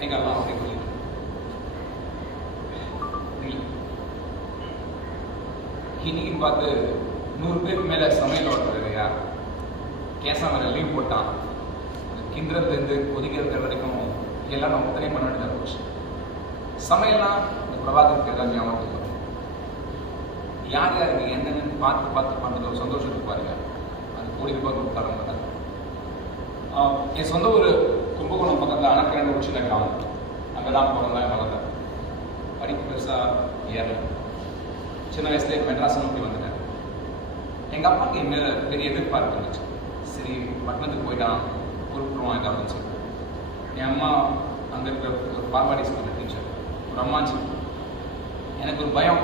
கைகாலாம் அப்படி போயிட்டு இன்னைக்கு பார்த்து 100 பேருக்கு மேலே சமையல் ஓட்டுறது யார் கேஸாக மேலே லீவ் போட்டான். கிண்டுறதுலேருந்து கொதிக்கிறது வரைக்கும் எல்லாம் நம்ம தனியாக பண்ண வேண்டியதாக போச்சு. சமையல்லாம் இந்த பிரபாகருக்கு எல்லாம் ஞாபகத்துக்கு வரும். யார் யாருக்கு என்னென்னு பார்த்து பண்ணுறது ஒரு சந்தோஷத்துக்கு பாருங்க. அது கோடி ரூபாய் கொடுத்தாலும் மாட்டாங்க. என் சொந்த ஒரு கும்பகோணம் பக்கத்தில் அணக்கரண்டு ஒரு சின்ன கிராமம். அங்கே தான் பிறந்தேன் வளர்ந்தேன். படிப்பு பெருசாக ஏறல. சின்ன வயசுலேயே மெட்ராஸ் நோக்கி வந்துட்டேன். எங்கள் அப்பாவுக்கு என் மேலே பெரிய எதிர்பார்ப்பு இருந்துச்சு. சரி பட்டணத்துக்கு போயிட்டான் பொறுப்புருவான் ஏதாவது சொல்லி. என் அம்மா அங்கே இருக்கிற ஒரு பார்வாடி ஸ்கூலில் டீச்சர், ஒரு அம்மாச்சி. எனக்கு ஒரு பயம்,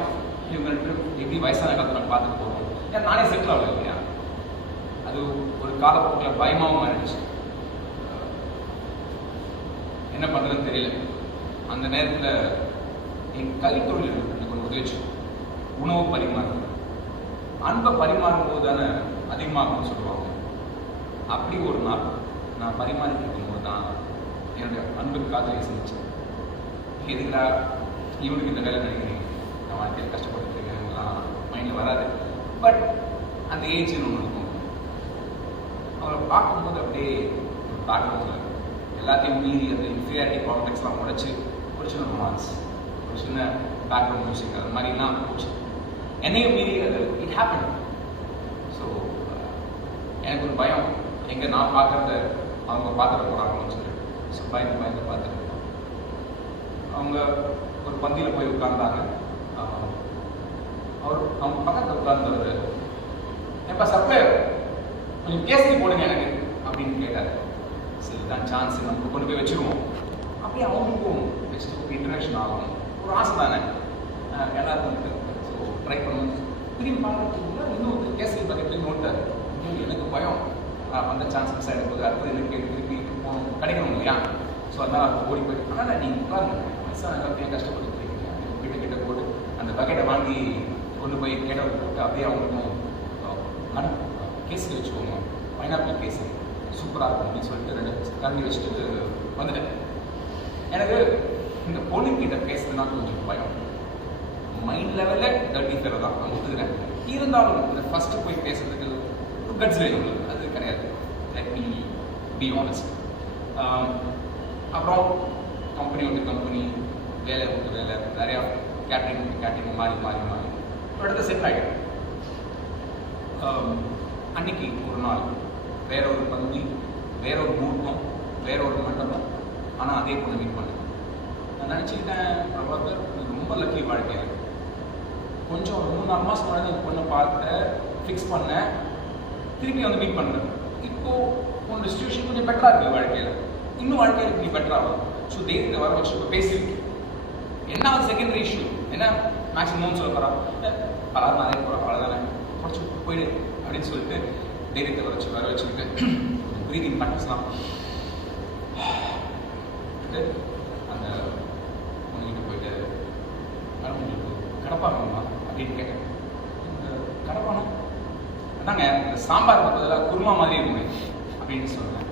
இவங்கள்ட்ட எப்படி வயசான காலத்தில் நான் பார்த்துட்டு போகிறோம். ஏன்னா நானே செட்டில் ஆகல இல்லையா. அது ஒரு காலப்போக்கில் பயமாகவும் இருந்துச்சு. என்ன பண்ணுறதுன்னு தெரியல. அந்த நேரத்தில் என் கைத்தொழில் எனக்கு ஒரு உதவிச்சு. உணவு பரிமாறுறது, அன்பை பரிமாறும் போது தானே அதிகமாகும்னு சொல்லுவாங்க. அப்படி ஒரு நாள் நான் பரிமாறிட்டு இருக்கும்போது தான் என்னுடைய அன்புக்கு காதலியை செஞ்சிச்சேன். எதுக்குடா இவனுக்கு இந்த வேலை நினைக்கிறேன், நான் வாழ்க்கையில் கஷ்டப்பட்டு இருக்கேன்லாம் மைண்டில் வராது. பட் அந்த ஏஜ்னு ஒன்று இருக்கும். அவரை பார்க்கும்போது அப்படியே ஒரு பேக்ரவுண்டில் எல்லாத்தையும் மீறி அந்த இன்ஃபீரியாரிட்டி காம்ப்ளெக்ஸ்லாம் உடைச்சி ஒரு சின்ன ரொமான்ஸ், ஒரு சின்ன பேக்ரவுண்ட் மியூசிக் அது மாதிரிலாம் போச்சு. என்னையும் மீறி அது இட் ஹேப்பன். ஸோ எனக்கு ஒரு பயம், எங்கே நான் பார்க்குறத அவங்க பார்த்துட்டு போகிறாங்கன்னு சொல்லிட்டு. ஸோ பயந்து பார்த்துட்டு அவங்க ஒரு பந்தியில் போய் உட்கார்ந்தாங்க. அவங்க பக்கத்தில் உட்கார்ந்தவர், எப்போ சப்ளையர் கொஞ்சம் கேசரி போடுங்க எனக்கு அப்படின்னு கேட்டார். சரி தான் சான்ஸ் நம்ம கொண்டு போய் வச்சுருவோம். அப்படியே அவங்களுக்கும் வச்சுட்டு இன்டர்நேஷன் ஆகும் ஒரு ஆசை தானே எல்லாருக்கும் இருக்குது. ஸோ ட்ரை பண்ணணும். திரும்பி பார்க்கறதுக்குள்ள இன்னும் கேசரி பக்கத்துல நோட்டார். எனக்கு பயம், அந்த சான்ஸ் மிஸ் ஆகிடும் போது அடுத்தது எனக்கு திருப்பி போகணும் கிடைக்கணும் இல்லையா. ஸோ அதனால் அது ஓடி போயிட்டு ஆனால் நீங்கள் உட்காருங்க வயசான காலத்தையும் கஷ்டப்பட்டு போயிருக்கீங்க. கிட்ட போட்டு அந்த பக்கெட்டை வாங்கி கொண்டு போய் கேட்டவர் போட்டு அப்படியே அவங்களுக்கும் கேசரி வச்சுக்கோங்க, பைனாப்பிள் கேசரி சூப்பராக இருக்கும் அப்படின்னு சொல்லிட்டு 2 கரண்டி வச்சுட்டு வந்துட்டேன். எனக்கு இந்த பொண்ணுக்கிட்ட பேசுறதுனா கொஞ்சம் பயம். மைண்ட் லெவலில் டர்ட்டி ஃபேர் தான் நான் ஒத்துக்கிறேன். இருந்தாலும் இந்த ஃபஸ்ட்டு போய் பேசுறதுக்கு ஒரு கட்ஸ் வேணும், அது கிடையாது. Let me be honest. அப்புறம் கம்பெனி விட்டு கம்பெனி, வேலை விட்டு வேலை, நிறையா கேட்ரிங் மாறி ஒரு இடத்துல செட் ஆகிடும். அன்னைக்கு ஒரு நாள் வேற ஒரு பகுதி, வேற ஒரு முகூர்த்தம், வேற ஒரு மண்டபம், ஆனால் அதே பொண்ணை மீட் பண்ணேன். நான் நினச்சிக்கிட்டேன் பிரபாகர் ரொம்ப லக்கி வாழ்க்கையில். கொஞ்சம் 3-4 மாதம் முன்னாடி அந்த பொண்ணை பார்த்து ஃபிக்ஸ் பண்ணேன், திருப்பி வந்து மீட் பண்ணுறேன். இப்போது உன்னோட சிச்சுவேஷன் கொஞ்சம் பெட்டராக இருக்குது வாழ்க்கையில், இன்னும் வாழ்க்கையில் இப்படி பெட்டராகும். ஸோ தெய்வத்தை வர வச்சு இப்போ பேசியிருக்கு. என்ன அது செகண்டரி இஷ்யூ, என்ன மேக்ஸிமம் சொல்ல போகிறான் பலாறு நிறைய போகிறான், அவ்வளோதானே குறைச்சி போயிடு அப்படின்னு சொல்லிட்டு தைரியத்தை வர வச்சுக்கிட்டு ப்ரீதிங் ப்ராக்டிஸ்லாம் அந்த பொண்ணுகிட்ட போயிட்டு உங்களுக்கு கடப்பாங்கம்மா அப்படின்னு கேட்டேன். இந்த கடப்பானம் அதாங்க இந்த சாம்பார் பதிலாக குருமா மாதிரி இருக்குமே அப்படின்னு சொன்னேன்.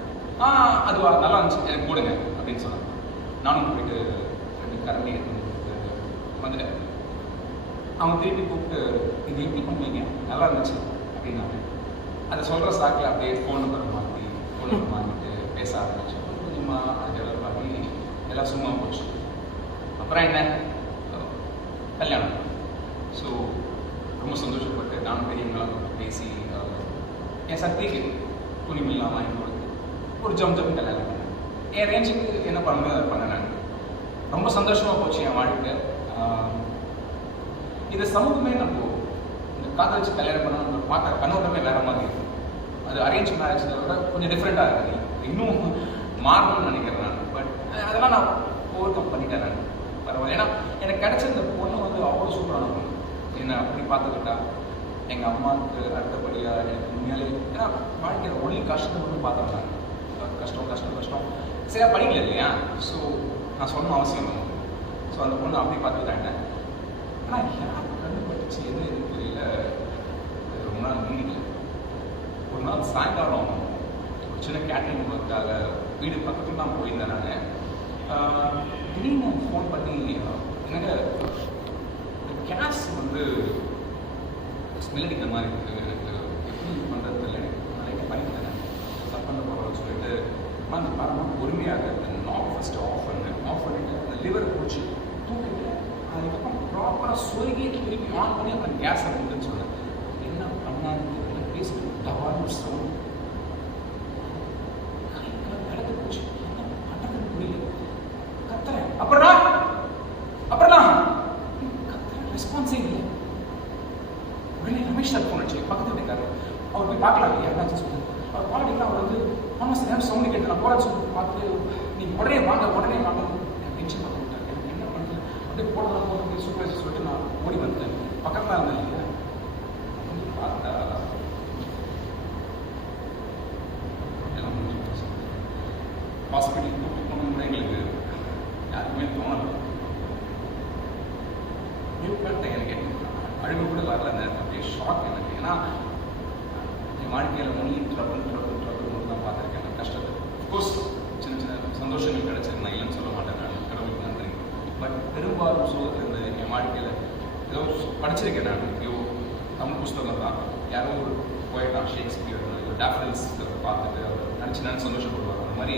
அதுவா நல்லா இருந்துச்சு, எனக்கு போடுங்க அப்படின்னு சொன்னாங்க. நானும் போயிட்டு 2 கரண்டி வந்துட்டேன். அவங்க திருப்பி கூப்பிட்டு இது எப்படி பண்ணுவீங்க, நல்லா இருந்துச்சு அப்படின்னாங்க. அதை சொல்கிற சாக்கில் அப்படியே ஃபோன் நம்பர் மாற்றிட்டு பேச ஆரம்பிச்சு. கொஞ்சமாக அது டெவலப் ஆகி எல்லாம் சும்மா போச்சு. அப்புறம் என்ன கல்யாணம். ஸோ ரொம்ப சந்தோஷப்பட்டு நானும் பெரியவங்களாம் பேசி என் சக்திக்கு துணிமில்லாம் வாங்கி கொடுத்து ஒரு ஜம் கல்யாணம் பண்ணேன். என் ரேஞ்சுக்கு என்ன பண்ணணும் அதை பண்ணேன். நான் ரொம்ப சந்தோஷமாக போச்சு என் வாழ்க்கை. இது சமூகமே நம்ம இந்த காதலிச்சு கல்யாணம் பண்ணால் நம்ம பார்க்குற கண்ணோட்டமே வேற மாதிரி இருக்கும். அது அரேஞ்ச் மேரேஜில் விட கொஞ்சம் டிஃப்ரெண்ட்டாக இருக்குது. இன்னும் மாறணும்னு நினைக்கிறேன் நான். பட் அதெல்லாம் நான் ஓவர் கம் பண்ணிட்டேன் நான். பரவாயில்ல. ஏன்னா எனக்கு கிடைச்ச இந்த பொண்ணு வந்து அவ்வளோ சூப்பரான பொண்ணு. என்னை அப்படி பார்த்துக்கிட்டா எங்கள் அம்மாவுக்கு அடுத்தபடியாக எனக்கு உண்மையாலே, ஏன்னா வாழ்க்கையில் ஒன்லி கஷ்டம் மட்டும் பார்த்தேன் நான். கஷ்டம் சரியாக படிக்கல இல்லையா. ஸோ நான் சொன்ன அவசியம் இல்லை. ஸோ அந்த பொண்ணு அப்படி பார்த்துக்கிட்டாங்க. ஆனால் யாருக்கு கண்டுபட்டுச்சு என்ன எதுவும் தெரியல. ரொம்ப நாள் நீடிக்கல. ஒரு நாள் சாயங்காலம் ஒரு சின்ன கேட்ரிங் ஒர்க்காக வீடு பக்கத்தில் நான் போயிருந்தேன். நான் திடீர்னு ஃபோன் பண்ணி எனக்கு கேஸ் வந்து ஸ்மெல் அடிக்கிற மாதிரி இருக்குது, எனக்கு எப்படி பண்ணுறது இல்லை, எனக்கு பண்ணிக்கிறேன் சப் பண்ண போகிறோம்னு சொல்லிட்டு அந்த பாருங்கள் பொறுமையாக நாப் ஃபஸ்ட்டு ஆஃப் பண்ணிட்டு அந்த லிவர் பிடிச்சி தூக்கிட்டு அதுக்கப்புறம் ப்ராப்பராக சொருகி திருப்பி ஆன் பண்ணி அப்புறம் கேஸ் இருக்குதுன்னு சொன்னேன். என்ன பண்ணான்னு தெரியல, பேசிட்டு டவான்னு சவுண்ட் விளக்கு போச்சு, என்ன பண்ணுறதுன்னு புரியல. கத்துறேன், அப்புறம் கத்துறேன், ரெஸ்பான்ஸே இல்லை. உடனே ரமேஷ் சார் ஃபோன் அடிச்சு பக்கத்து வீட்டுக்காரு, அவர் போய் பார்க்கலாம் யாருனாச்சும் சொல்லுங்க. அவர் பாடிக்கலாம், அவர் வந்து ஆமாம் சார் நேரம் சவுண்டு கேட்டு நான் போகிறேன்னு சொல்லிட்டு பார்த்துட்டு நீங்கள் உடனே வாங்க எனக்கு டென்ஷன் பண்ண விட்டார். எனக்கு என்ன பண்ணுறது அப்படியே போட்டு சூப்பர்வைசர் சொல்லிட்டு நான் ஓடி வந்துட்டேன். பக்கத்தில் இருந்தேன் இல்லையா, பார்த்தா எல்லாம் முடிஞ்சு ஹாஸ்பிட்டல் கூப்பிட்டு போகணும்னு எங்களுக்கு யாருக்குமே தோணலை. எனக்கு அழுகு கூட வரல நேரம், அப்படியே ஷாக் எனக்கு. ஏன்னா என் வாழ்க்கையில் ஒன்லி ட்ரபிள் மட்டும் தான் பார்த்துருக்கேன். எனக்கு கஷ்டத்தை அஃப்கோர்ஸ் சின்ன சின்ன சந்தோஷங்கள் கிடைச்சது, நான் இல்லைன்னு சொல்ல மாட்டேன், நான் கடவுளுக்கு நன்றி. பட் பெரும்பாலும் சூழல் என் வாழ்க்கையில் ஏதோ படிச்சிருக்கேன் நான், ஐயோ தமிழ் புஸ்தகம் தான், யாரோ ஒரு போயிட்டா ஷேக்ஸ்பியர் டேஃபல்ஸ் பார்த்துட்டு அவர் நினச்சி சந்தோஷப்படுவார். அந்த மாதிரி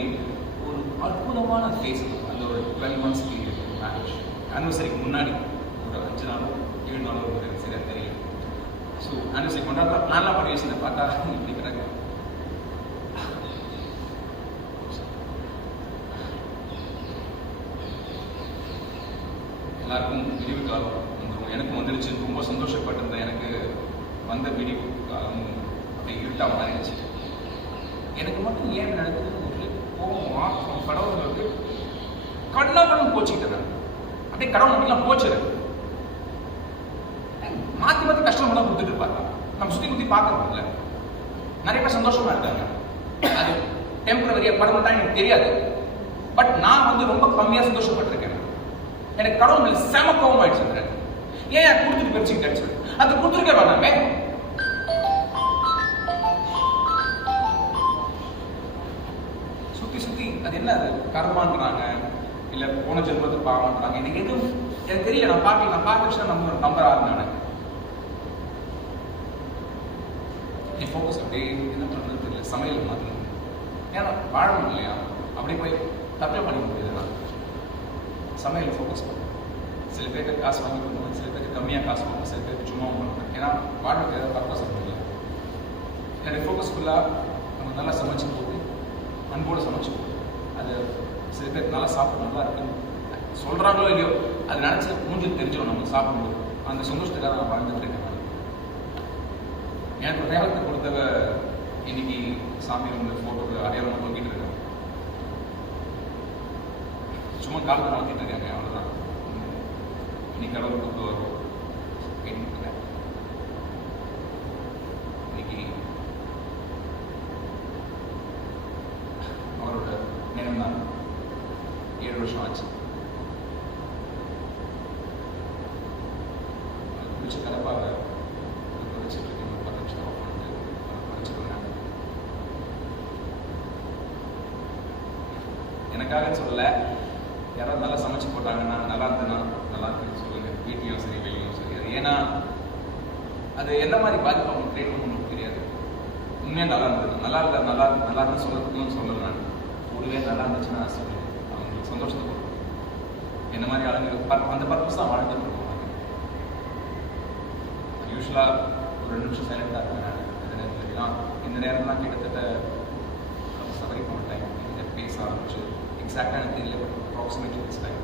ஒரு அற்புதமான ஃபேஸ். அந்த ஒரு 12 months பீரியட் மேரேஜ் ஆனிவர்சரிக்கு முன்னாடி ஒரு 5 நாளோ 7 நாளோ எனக்கு சரியாக தெரியல. ஸோ ஆனிவர்சரி கொண்டாடுற பிளான்லாம் பண்ணி வச்சுருந்தேன், பார்த்தா இப்படி கிடக்கு. எல்லாருக்கும் விடிவு காலம் வந்துடும், எனக்கும் வந்துடுச்சு. ரொம்ப சந்தோஷப்பட்டிருந்தேன். எனக்கு வந்த விடிவு காலம் அப்படி இருட்டா மாறிடுச்சு. எனக்கு மட்டும் ஏன் நடக்குதுன்னு கோபம் கடவுளுக்கு கடவுள் போச்சுக்கிட்டேன். அப்படியே கடவுள் அப்படிலாம் போச்சுரு மாற்றி மாற்றி கஷ்டம் தான் கொடுத்துட்டு இருப்பாங்க. நம்ம சுற்றி பார்க்கறது இல்லை. நிறைய பேர் சந்தோஷமா இருக்காங்க, அது டெம்பரவரியா பர்மனண்டா எனக்கு தெரியாது. பட் நான் வந்து ரொம்ப கம்மியாக சந்தோஷப்பட்டிருக்கேன். எனக்கு கடவுள் மேலே செம கோபம் ஆயிடுச்சு. ஏன் கொடுத்துட்டு பிரிச்சுக்கிட்டேன்னு சொல்லி அது கொடுத்துருக்க வேணாமே. சுற்றி அது என்ன, அது கர்மான்றாங்க, இல்லை போன ஜென்மத்து பாவம்ன்றாங்க. எனக்கு எதுவும் எனக்கு தெரியல. நான் பார்த்துச்சுன்னா நம்புறாரு. நான் என் ஃபோக்கஸ் அப்படியே என்ன பண்ணுறது தெரியல. சமையல் மாற்றணும், ஏன்னா வாழணும் இல்லையா, அப்படியே போய் தப்பே பண்ணி முடியாது. நான் சமையல் ஃபோக்கஸ் பண்ணுவேன். சில பேருக்கு காசு வாங்கி கொடுக்கணும், சில பேருக்கு கம்மியாக காசு வாங்கணும், சில பேருக்கு சும்மா பண்ணுவேன். ஏன்னா வாழ்க்கை ஏதாவது பர்பஸ் இல்லை. என்னுடைய ஃபோக்கஸ் ஃபுல்லாக நம்ம நல்லா சமைச்சு போட்டு அன்போடு சமைச்சு போட்டு அது சில பேர் நல்லா சாப்பிட்டு நல்லா இருக்குன்னு சொல்கிறாங்களோ இல்லையோ, அது நினச்சி மூஞ்சில் தெரிஞ்சிடும் நம்ம சாப்பிடும்போது. அந்த சந்தோஷத்துக்காக நான் வாழ்ந்துட்டு இருக்கேன். எனக்கு அடையாளத்தை கொடுத்தவ இன்னைக்கு சாமி வந்து ஃபோட்டோவில் அடையாளம் நோக்கிட்டு இருக்கேன். சும்மா காலத்தை நடத்திட்டு இருக்காங்க, அவ்வளோதான். இன்னைக்கு கடவுள் கொடுத்து வரும் இன்னைக்கு அவரோட நேரம் தான் 7 வருஷம் ஆச்சு. பிடிச்ச கலப்பாக படிச்சுட்டு இருக்கேன். 10 நிமிஷம் படிச்சுருவேன். எனக்காக சொல்ல, யாராவது நல்லா சமைச்சு போட்டாங்கன்னா நல்லா இருந்ததுன்னா நல்லா இருக்குன்னு சொல்லுங்க. வீட்லையும் சரி வெளியும் சரி. அது ஏன்னா அது எந்த மாதிரி பாதிப்பு அவங்க கிரியேட் பண்ணணும்னு தெரியாது. உண்மையாக நல்லா இருந்தது, நல்லா இருக்குன்னு சொல்கிறதுக்குன்னு சொல்லலை. நான் ஒருவே நல்லா இருந்துச்சுன்னா சொல்லுவேன். அவங்களுக்கு சந்தோஷத்தை கொடுக்கும். என்ன மாதிரி ஆளுங்க அந்த பர்பஸ் தான் வாழ்க்கை கொடுக்கும். யூஸ்வலாக ஒரு 2 நிமிஷம் சைலண்டாக இருப்பேன் நான். இந்த நேரத்துலாம் இந்த நேரம்லாம் கிட்டத்தட்ட சவரி போன டைம் இந்த பேச ஆரம்பிச்சு எக்ஸாக்டாக எனக்கு தெரியல. பட் அப்ராக்சிமேட்லி திஸ் டைம்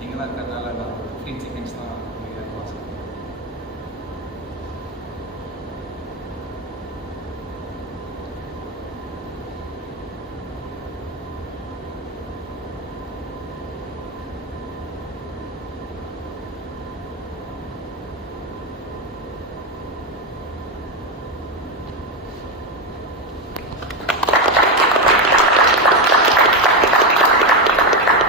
நீங்கள் தான் இருக்கிறதுனால நான் 15 seconds தான்